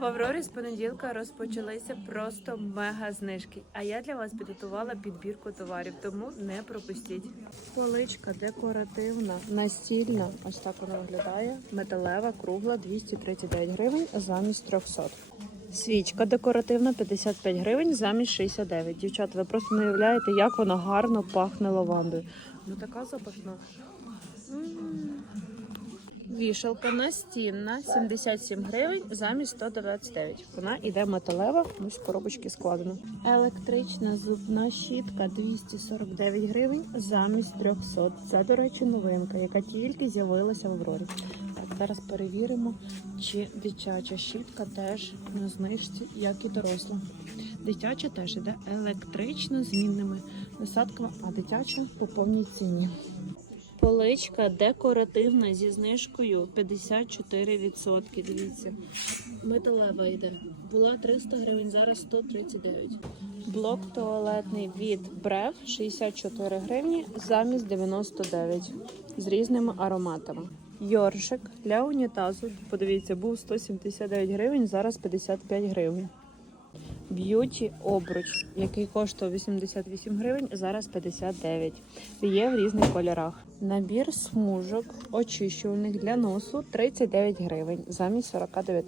В Аврорі з понеділка розпочалися просто мега знижки. А я для вас підготувала підбірку товарів, тому не пропустіть. Поличка декоративна, настільна. Ось так вона виглядає. Металева, кругла, 239 гривень замість 300. Свічка декоративна 55 гривень замість 69. Дівчата, ви просто не уявляєте, як вона гарно пахне лавандою. Ну така запашна. М. Вішалка настінна 77 гривень замість 129. Вона іде металева, ось в коробочці складена. Електрична зубна щітка 249 гривень замість 300. Це, до речі, новинка, яка тільки з'явилася в Аврорі. Так, зараз перевіримо, чи дитяча щітка теж на знижці, як і доросла. Дитяча теж іде електрична з змінними насадками, а дитяча по повній ціні. Поличка декоративна зі знижкою 54%. Дивіться. Металева йде. Була 300 гривень, зараз 139. Блок туалетний від Брев 64 гривні замість 99 з різними ароматами. Йоршик для унітазу. Подивіться, був 179 гривень, зараз 55 гривень. Б'юті обруч, який коштував 88 гривень, зараз 59. Є в різних кольорах. Набір смужок очищувальних для носу 39 гривень замість 49.